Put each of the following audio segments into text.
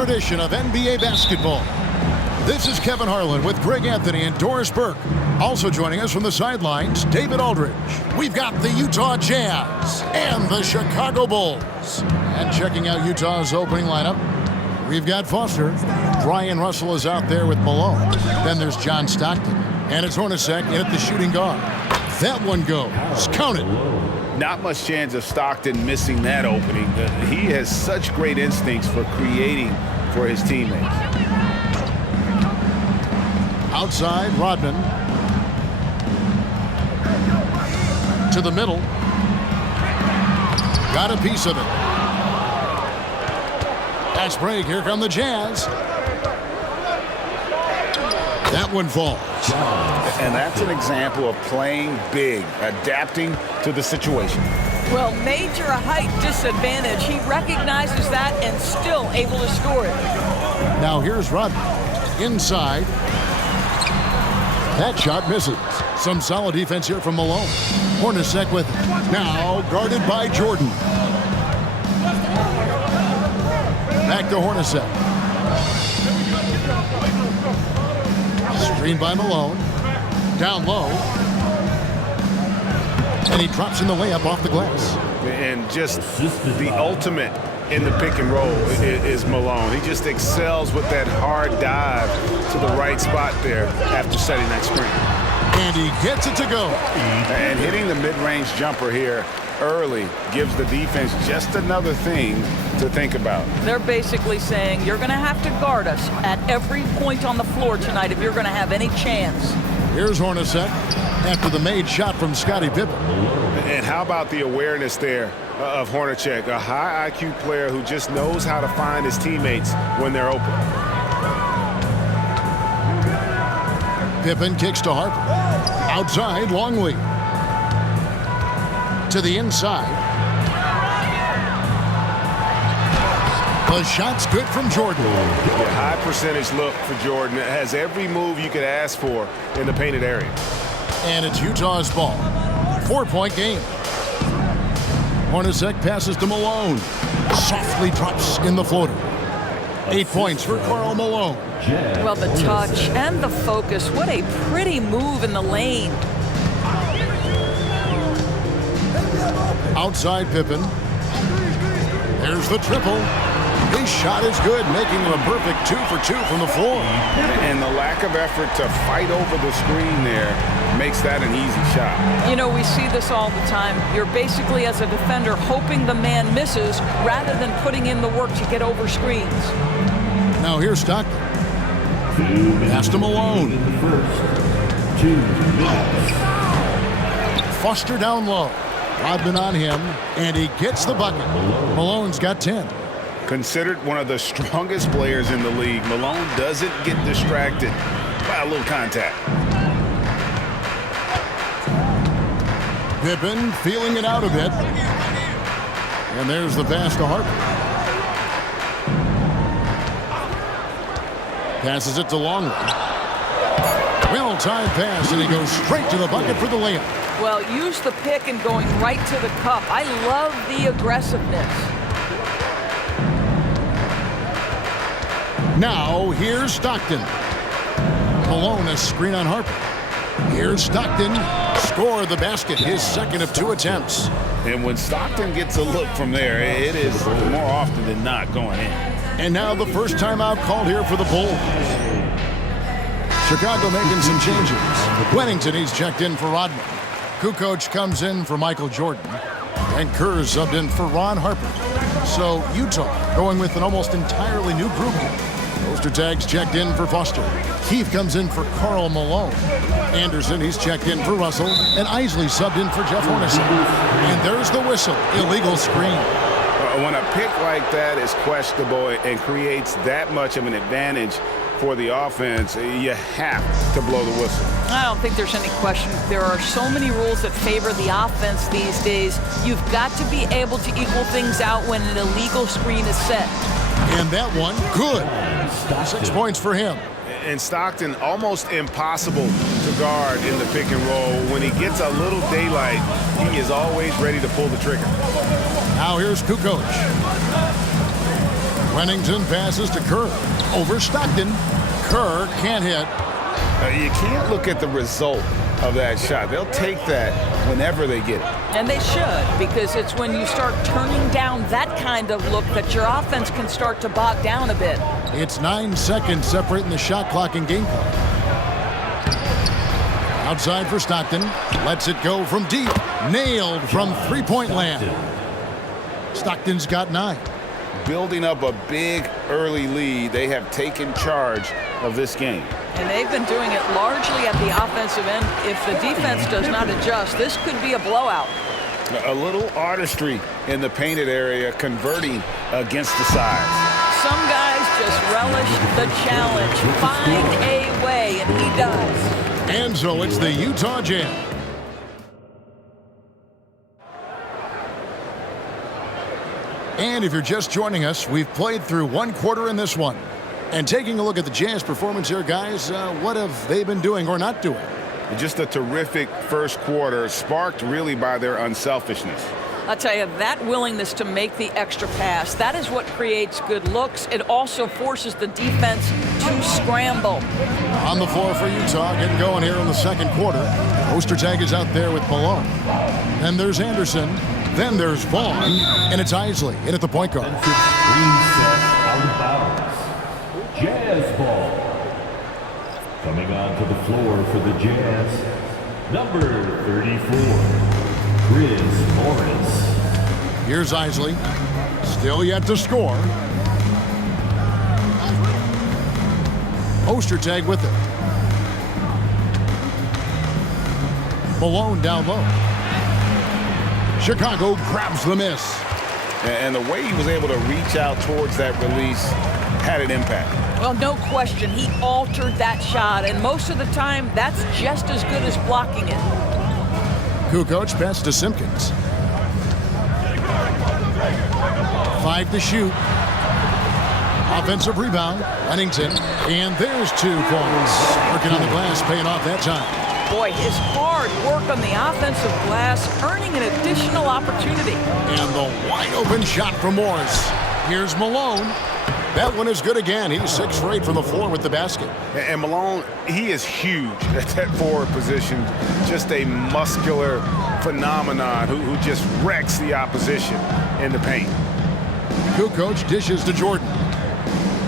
Edition of NBA basketball. This is Kevin Harlan with Greg Anthony and Doris Burke. Also joining us from the sidelines, David Aldridge. We've got the Utah Jazz and the Chicago Bulls. And checking out Utah's opening lineup, we've got Foster. Brian Russell is out there with Malone. Then there's John Stockton. And it's Hornacek in at the shooting guard. That one goes. Count it. Not much chance of Stockton missing that opening. He has such great instincts for creating for his teammates. Outside, Rodman. To the middle. Got a piece of it. Fast break. Here come the Jazz. That one falls. And that's an example of playing big, adapting to the situation. Well, major height disadvantage. He recognizes that and still able to score it. Now here's Rodman. Inside. That shot misses. Some solid defense here from Malone. Hornacek with it. Now guarded by Jordan. Back to Hornacek. Screen by Malone. Down low. And he drops in the layup off the glass. And just the ultimate in the pick and roll is Malone. He just excels with that hard dive to the right spot there after setting that screen. And he gets it to go. And hitting the mid-range jumper here early gives the defense just another thing to think about. They're basically saying you're going to have to guard us at every point on the floor tonight if you're going to have any chance. Here's Hornacek after the made shot from Scottie Pippen. And how about the awareness there of Hornacek, a high IQ player who just knows how to find his teammates when they're open. Pippen kicks to Harper. Outside, Longley. To the inside. The shot's good from Jordan. A high percentage look for Jordan. It has every move you could ask for in the painted area. And it's Utah's ball. 4-point game. Hornacek passes to Malone. Softly drops in the floater. 8 points for Karl Malone. Well, the touch and the focus. What a pretty move in the lane. Outside Pippen. There's the triple. His shot is good, making him a perfect 2 for 2 from the floor. And the lack of effort to fight over the screen there makes that an easy shot. You know, we see this all the time. You're basically, as a defender, hoping the man misses rather than putting in the work to get over screens. Now here's Stockton. Pass to Malone. Foster down low. Rodman on him, and he gets the bucket. Malone's got 10. Considered one of the strongest players in the league, Malone doesn't get distracted by a little contact. Pippen feeling it out a bit. And there's the pass to Harper. Passes it to Longley. Well-timed pass, and he goes straight to the bucket for the layup. Well, use the pick and going right to the cup. I love the aggressiveness. Now, here's Stockton. Malone, a screen on Harper. Here's Stockton. Score the basket, his second of 2 attempts. And when Stockton gets a look from there, it is more often than not going in. And now the first timeout called here for the Bulls. Chicago making some changes. Wennington, he's checked in for Rodman. Kukoc comes in for Michael Jordan. And Kerr subbed in for Ron Harper. So Utah going with an almost entirely new group here. Poster tags checked in for Foster. Keith comes in for Karl Malone. Anderson, he's checked in for Russell. And Isley subbed in for Jeff Hornacek. And there's the whistle. Illegal screen. When a pick like that is questionable and creates that much of an advantage for the offense, you have to blow the whistle. I don't think there's any question. There are so many rules that favor the offense these days. You've got to be able to equal things out when an illegal screen is set. And that one, good. 6 points for him. And Stockton, almost impossible to guard in the pick and roll. When he gets a little daylight, he is always ready to pull the trigger. Now here's Kukoc. Wennington passes to Kerr. Over Stockton. Kerr can't hit. You can't look at the result of that shot. They'll take that whenever they get it. And they should, because it's when you start turning down that kind of look that your offense can start to bog down a bit. It's 9 seconds separating the shot clock and game clock. Outside for Stockton. Lets it go from deep. Nailed from three-point land. Stockton's got 9. Building up a big early lead, they have taken charge of this game. And they've been doing it largely at the offensive end. If the defense does not adjust, this could be a blowout. A little artistry in the painted area, converting against the sides. Some guys just relish the challenge. Find a way, and he does. And so it's the Utah Jazz. And if you're just joining us, we've played through one quarter in this one. And taking a look at the Jazz performance here, guys, what have they been doing or not doing? Just a terrific first quarter, sparked really by their unselfishness. I'll tell you, that willingness to make the extra pass, that is what creates good looks. It also forces the defense to scramble. On the floor for Utah, getting going here in the second quarter. Ostertag is out there with Malone. Then there's Anderson. Then there's Vaughn. And it's Isley in at the point guard. Out of bounds. Jazz ball. Coming onto the floor for the Jazz, number 34, Chris Morris. Here's Isley. Still yet to score. Ostertag with it. Malone down low. Chicago grabs the miss. And the way he was able to reach out towards that release had an impact. Well, no question, he altered that shot, and most of the time, that's just as good as blocking it. Kukoc pass to Simpkins. 5 to shoot. Offensive rebound, Wennington, and there's 2 points. Working on the glass, paying off that time. Boy, his hard work on the offensive glass, earning an additional opportunity. And the wide open shot from Morris. Here's Malone. That one is good again. He's 6 for 8 from the floor with the basket. And Malone, he is huge at that forward position. Just a muscular phenomenon who just wrecks the opposition in the paint. Kukoc dishes to Jordan.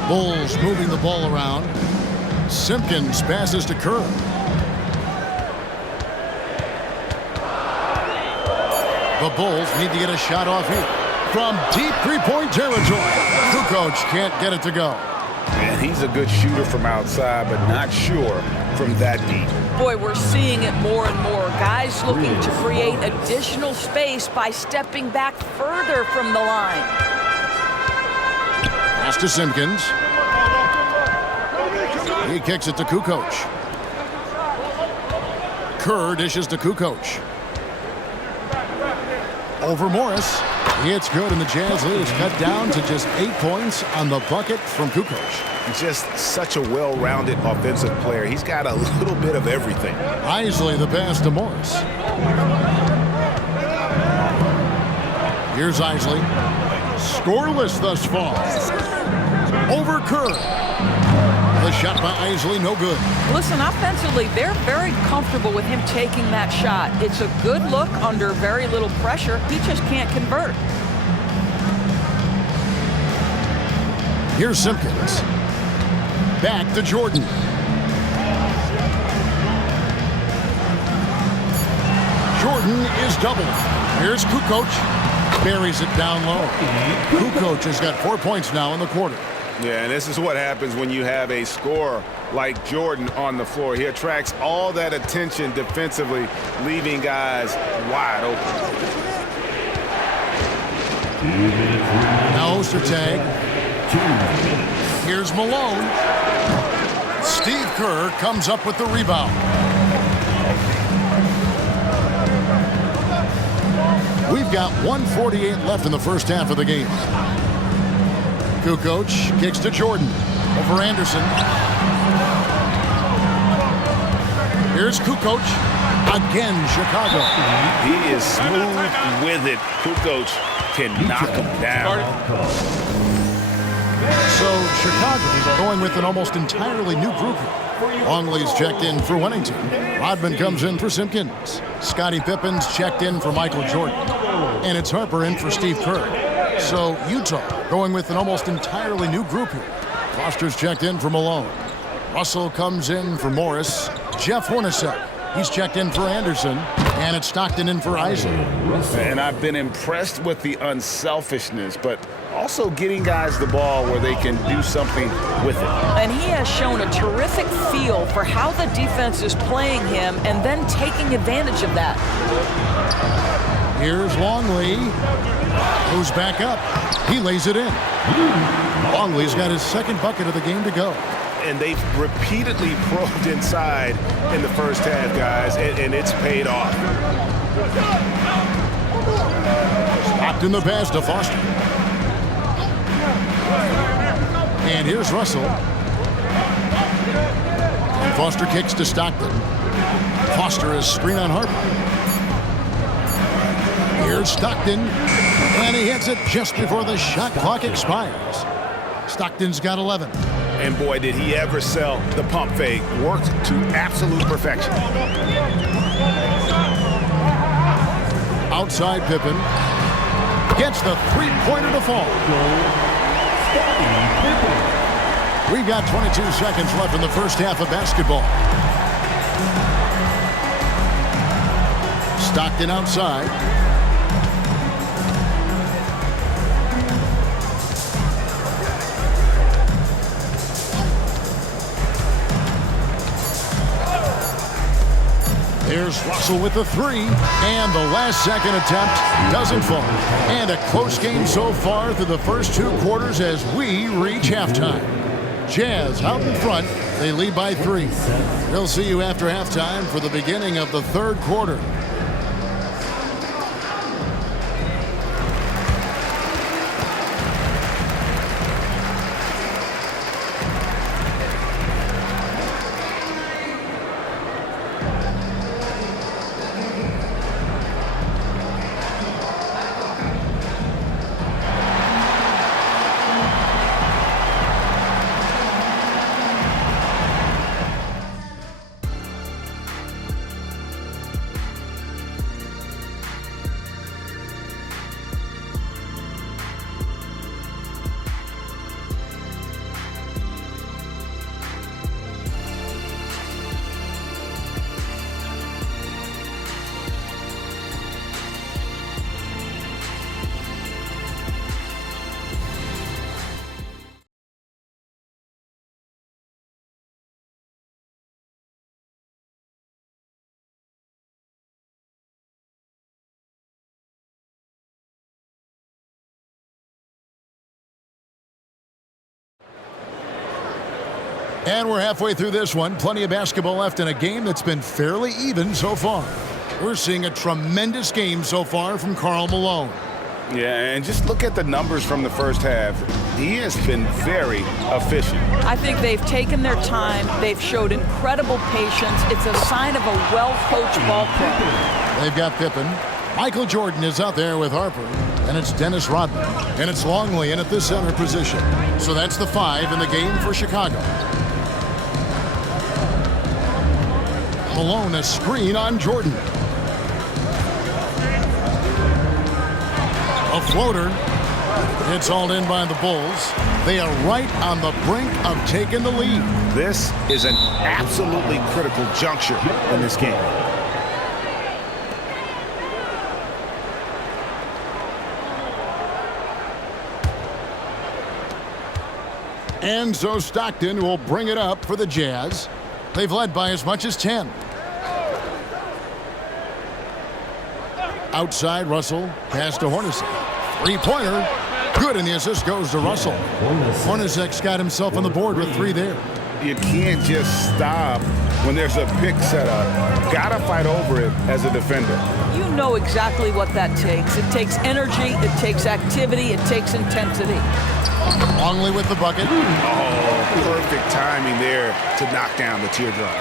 Bulls moving the ball around. Simpkins passes to Kerr. The Bulls need to get a shot off here. From deep three-point territory, Kukoc can't get it to go. And he's a good shooter from outside, but not sure from that deep. Boy, we're seeing it more and more. Guys looking to create additional space by stepping back further from the line. Pass to Simpkins. He kicks it to Kukoc. Kerr dishes to Kukoc. Over Morris. It's good, and the Jazz lead is cut down to just 8 points on the bucket from Kukoc. Just such a well-rounded offensive player. He's got a little bit of everything. Isley the pass to Morris. Here's Isley. Scoreless thus far. Over Kerr. The shot by Isley, no good. Listen, offensively, they're very comfortable with him taking that shot. It's a good look under very little pressure. He just can't convert. Here's Simpkins. Back to Jordan. Jordan is doubled. Here's Kukoc. Buries it down low. Kukoc has got 4 points now in the quarter. Yeah, and this is what happens when you have a scorer like Jordan on the floor. He attracts all that attention defensively, leaving guys wide open. Now Ostertag. Here's Malone. Steve Kerr comes up with the rebound. We've got 1:48 left in the first half of the game. Kukoc kicks to Jordan. Over Anderson. Here's Kukoc. Again, Chicago. He is smooth with it. Kukoc can knock him down. So Chicago going with an almost entirely new group here. Longley's checked in for Wennington. Rodman comes in for Simpkins. Scottie Pippen's checked in for Michael Jordan. And it's Harper in for Steve Kerr. So Utah going with an almost entirely new group here. Foster's checked in for Malone. Russell comes in for Morris. Jeff Hornacek, he's checked in for Anderson. And it's Stockton in for Isaac. And I've been impressed with the unselfishness, but also getting guys the ball where they can do something with it. And he has shown a terrific feel for how the defense is playing him and then taking advantage of that. Here's Longley. Goes back up. He lays it in. Longley's got his second bucket of the game to go. And they've repeatedly probed inside in the first half, guys, and it's paid off. Stopped in the pass to Foster. And here's Russell. And Foster kicks to Stockton. Foster is screen on Harper. Here's Stockton. And he hits it just before the shot clock expires. Stockton's got 11. And boy, did he ever sell the pump fake. Worked to absolute perfection. Outside Pippen. Gets the three-pointer to fall. We've got 22 seconds left in the first half of basketball. Stockton outside. Here's Russell with the three, and the last second attempt doesn't fall. And a close game so far through the first two quarters as we reach halftime. Jazz out in front, they lead by 3. We'll see you after halftime for the beginning of the third quarter. And we're halfway through this one. Plenty of basketball left in a game that's been fairly even so far. We're seeing a tremendous game so far from Karl Malone. Yeah, and just look at the numbers from the first half. He has been very efficient. I think they've taken their time. They've showed incredible patience. It's a sign of a well-coached ball club. They've got Pippen. Michael Jordan is out there with Harper. And it's Dennis Rodman. And it's Longley in at the center position. So that's the 5 in the game for Chicago. Malone, a screen on Jordan. A floater. It's hauled in by the Bulls. They are right on the brink of taking the lead. This is an absolutely critical juncture in this game. And so Stockton will bring it up for the Jazz. They've led by as much as 10. Outside, Russell. Pass to Hornacek. Three-pointer. Good, and the assist goes to Russell. Hornacek's got himself on the board with 3 there. You can't just stop when there's a pick set up. Gotta fight over it as a defender. You know exactly what that takes. It takes energy, it takes activity, it takes intensity. Longley with the bucket. Oh, perfect timing there to knock down the teardrop.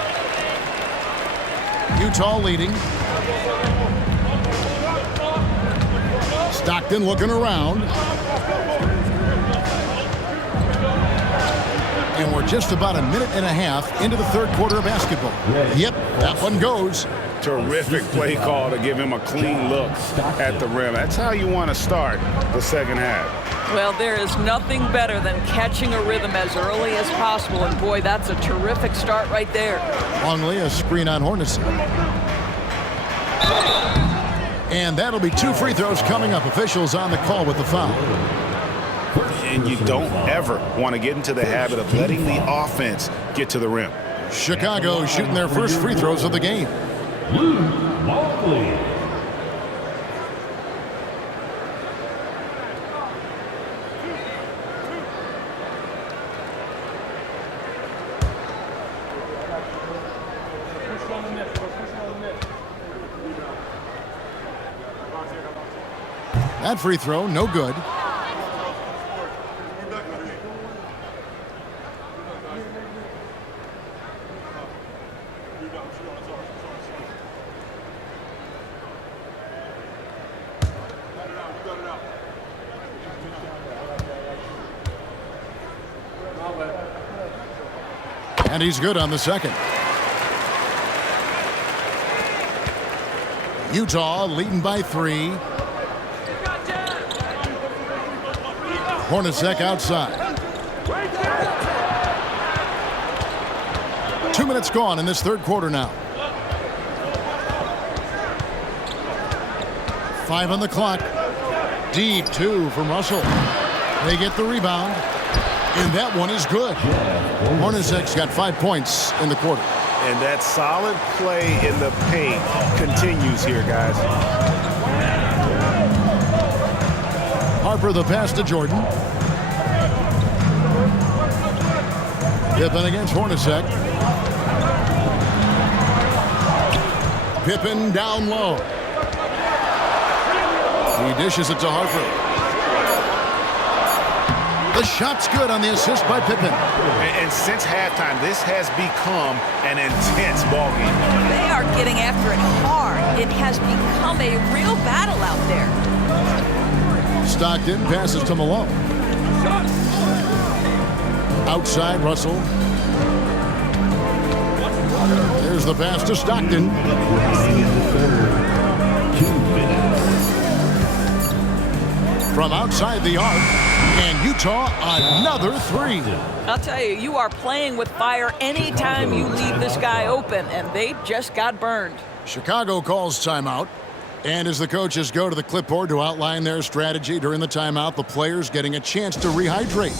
Utah leading. Stockton looking around. And we're just about a minute and a half into the third quarter of basketball. Yep, that one goes. Terrific play call to give him a clean look at the rim. That's how you want to start the second half. Well, there is nothing better than catching a rhythm as early as possible. And boy, that's a terrific start right there. Longley, a screen on Hornacek. And that'll be 2 free throws coming up. Officials on the call with the foul. And you don't ever want to get into the habit of letting the offense get to the rim. Chicago shooting their first free throws of the game. Longley. That free throw, no good. And he's good on the second. Utah leading by 3. Hornacek outside. 2 minutes gone in this third quarter now. 5 on the clock. Deep 2 from Russell. They get the rebound. And that one is good. Hornacek's got 5 points in the quarter. And that solid play in the paint continues here, guys. Harper the pass to Jordan. Pippen against Hornacek. Pippen down low. He dishes it to Harper. The shot's good on the assist by Pippen. And since halftime, this has become an intense ballgame. They are getting after it hard. It has become a real battle out there. Stockton passes to Malone. Outside, Russell. There's the pass to Stockton. 2 minutes. From outside the arc. And Utah, another 3. I'll tell you, you are playing with fire anytime you leave this guy open, and they just got burned. Chicago calls timeout. And as the coaches go to the clipboard to outline their strategy during the timeout, the players getting a chance to rehydrate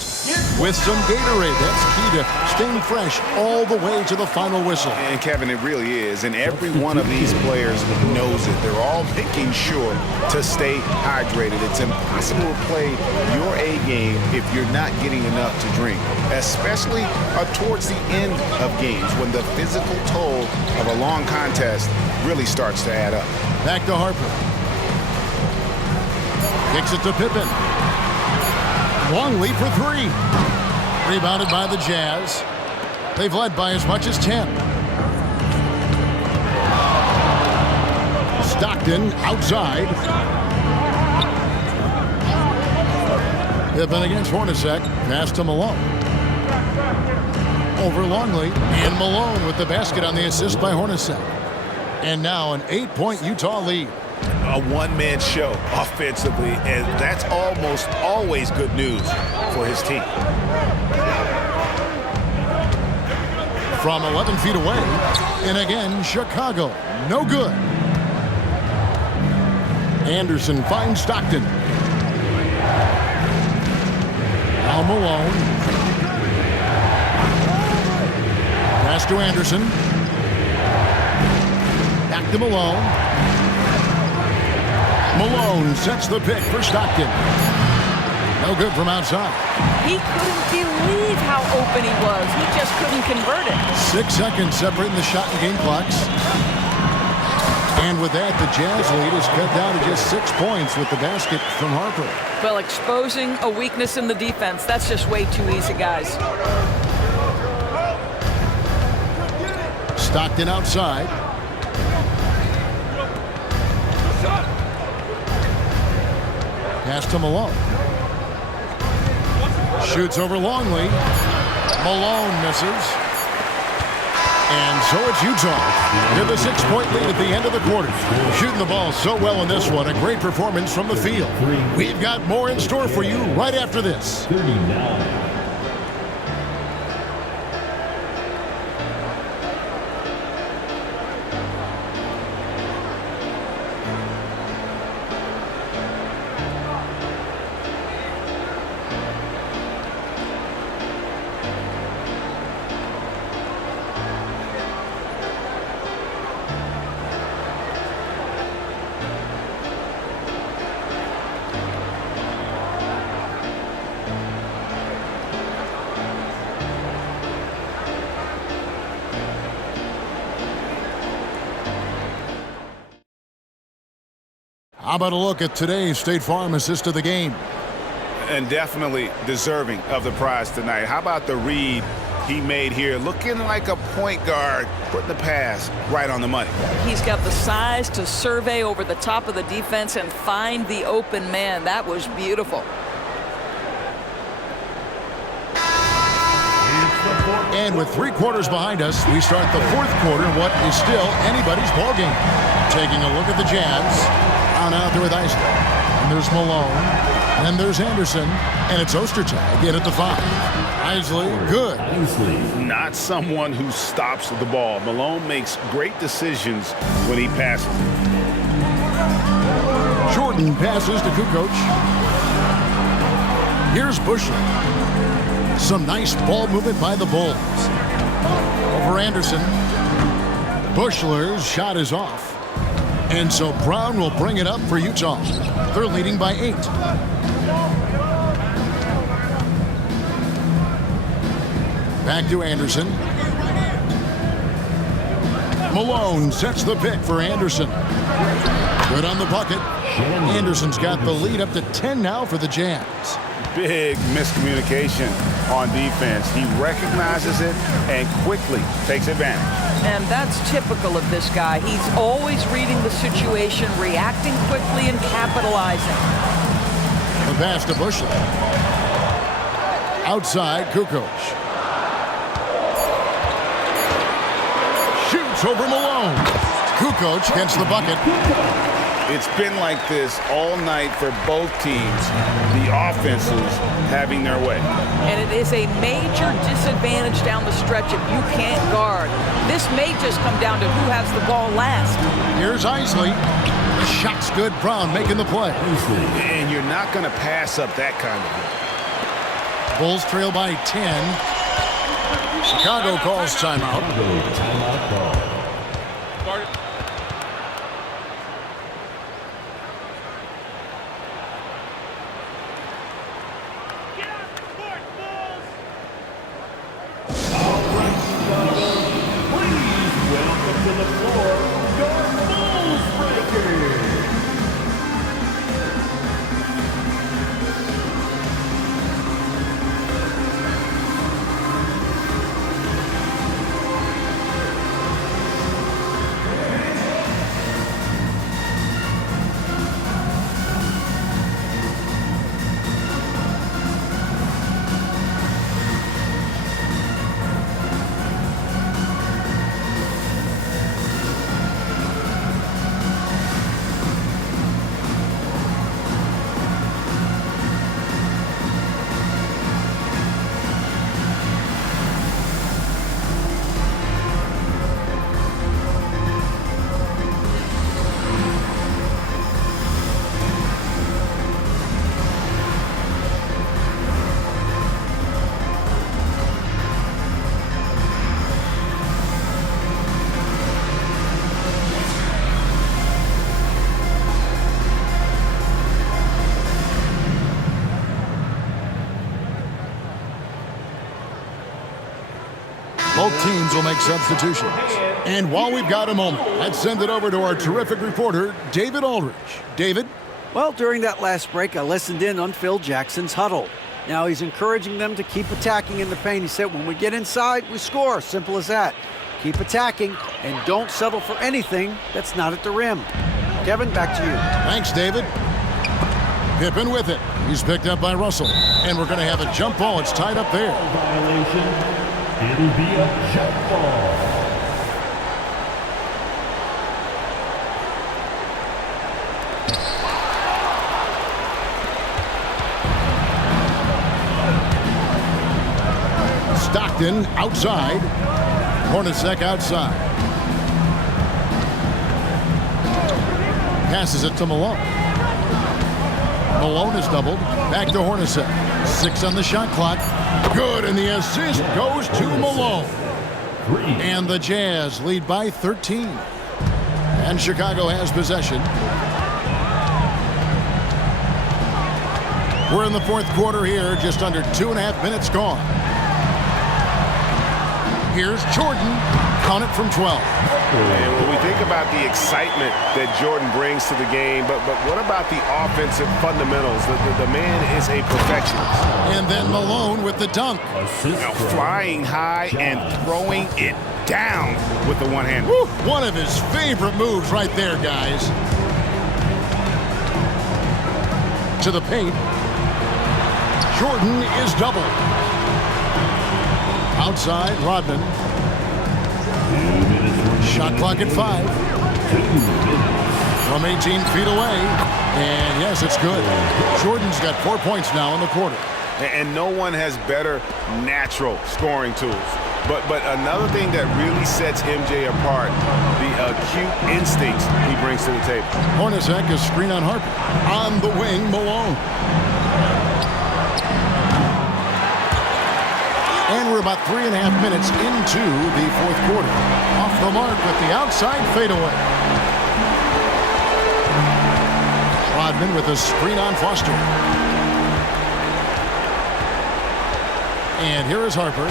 with some Gatorade. That's key to staying fresh all the way to the final whistle. And Kevin, it really is. And every one of these players knows it. They're all making sure to stay hydrated. It's impossible to play your A game if you're not getting enough to drink, especially towards the end of games when the physical toll of a long contest really starts to add up. Back to Harper. Kicks it to Pippen. Long lead for 3. Rebounded by the Jazz. They've led by as much as 10. Stockton outside. Pippen against Hornacek. Pass to Malone. Over Longley. And Malone with the basket on the assist by Hornacek. And now an 8-point Utah lead. A one-man show offensively, and that's almost always good news for his team. From 11 feet away, and again, Chicago, no good. Anderson finds Stockton. Now Malone. Pass to Anderson. Back to Malone. Malone sets the pick for Stockton. No good from outside. He couldn't believe how open he was. He just couldn't convert it. 6 seconds separating the shot and game clocks. And with that, the Jazz lead is cut down to just 6 points with the basket from Harper. Well, exposing a weakness in the defense, that's just way too easy, guys. Stockton outside. Pass to Malone. Shoots over Longley. Malone misses. And so it's Utah with a 6-point lead at the end of the quarter. Shooting the ball so well in this one. A great performance from the field. We've got more in store for you right after this. 39. How about a look at today's State Farm assist of the game? And definitely deserving of the prize tonight. How about the read he made here? Looking like a point guard, putting the pass right on the money. He's got the size to survey over the top of the defense and find the open man. That was beautiful. And with 3 quarters behind us, we start the 4th quarter in what is still anybody's ballgame. Taking a look at the Jazz. On out there with Isley. And there's Malone. And there's Anderson. And it's Ostertag in at the 5. Isley, good. Not someone who stops the ball. Malone makes great decisions when he passes. Jordan passes to Kukoc. Here's Busher. Some nice ball movement by the Bulls. Over Anderson. Bushler's shot is off. And so Brown will bring it up for Utah. They're leading by 8. Back to Anderson. Malone sets the pick for Anderson. Good on the bucket. Anderson's got the lead up to 10 now for the Jazz. Big miscommunication on defense. He recognizes it and quickly takes advantage. And that's typical of this guy. He's always reading the situation, reacting quickly, and capitalizing. The pass to Bushley. Outside, Kukoc. Shoots over Malone. Kukoc gets the bucket. It's been like this all night for both teams. The offenses having their way. And it is a major disadvantage down the stretch if you can't guard. This may just come down to who has the ball last. Here's Isley. The shot's good. Brown making the play. And you're not going to pass up that kind of. Bulls trail by 10. Chicago calls timeout. Timeout call. Both teams will make substitutions. And while we've got a moment, let's send it over to our terrific reporter, David Aldridge. David? Well, during that last break, I listened in on Phil Jackson's huddle. Now he's encouraging them to keep attacking in the paint. He said, when we get inside, we score. Simple as that. Keep attacking and don't settle for anything that's not at the rim. Kevin, back to you. Thanks, David. Pippen with it. He's picked up by Russell. And we're going to have a jump ball. It's tied up there. Violation. It'll be a jump ball. Stockton outside. Hornacek outside. Passes it to Malone. Malone is doubled. Back to Hornacek. 6 on the shot clock. Good, and the assist goes to Malone. And the Jazz lead by 13. And Chicago has possession. We're in the fourth quarter here, just under 2.5 minutes gone. Here's Jordan. Count it from 12. And when we think about the excitement that Jordan brings to the game, but what about the offensive fundamentals? The man is a perfectionist. And then Malone with the dunk. Now flying high and throwing it down with the one hand. Woo, one of his favorite moves right there, guys. To the paint. Jordan is doubled. Outside, Rodman. Shot clock at 5. From 18 feet away. And yes, it's good. Jordan's got 4 points now in the quarter. And no one has better natural scoring tools. But another thing that really sets MJ apart, the acute instincts he brings to the table. Hornacek is screen on Harper. On the wing, Malone. And we're about 3.5 minutes into the fourth quarter. Off the mark with the outside fadeaway. Rodman with a screen on Foster. And here is Harper.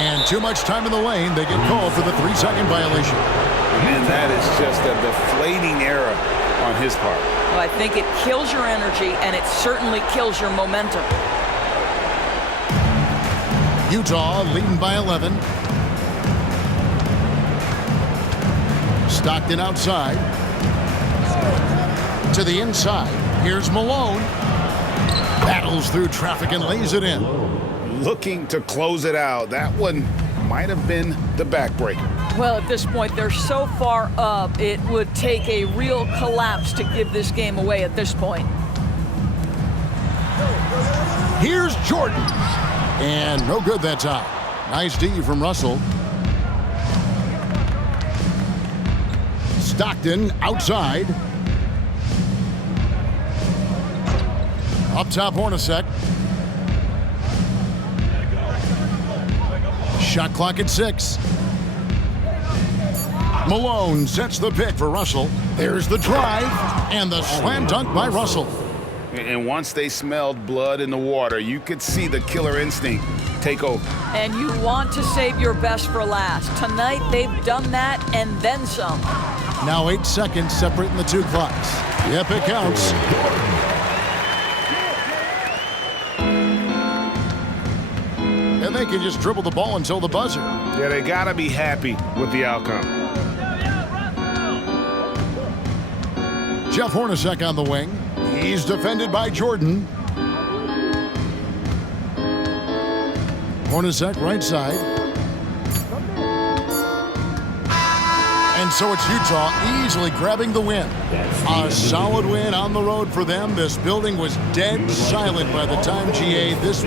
And too much time in the lane. They get called for the 3-second violation. And that is just a deflating error on his part. Well, I think it kills your energy, and it certainly kills your momentum. Utah leading by 11. Stockton outside. To the inside. Here's Malone. Battles through traffic and lays it in. Looking to close it out. That one might have been the backbreaker. Well, at this point, they're so far up, it would take a real collapse to give this game away at this point. Here's Jordan. And no good that time. Nice D from Russell. Stockton outside. Up top, Hornacek. Shot clock at 6. Malone sets the pick for Russell. There's the drive and the slam dunk by Russell. And once they smelled blood in the water, you could see the killer instinct take over. And you want to save your best for last. Tonight, they've done that and then some. Now 8 seconds separating the two clocks. Yep, it counts. And they can just dribble the ball until the buzzer. Yeah, they got to be happy with the outcome. Jeff Hornacek on the wing. He's defended by Jordan. Hornacek right side. And so it's Utah easily grabbing the win. A solid win on the road for them. This building was dead silent by the time GA this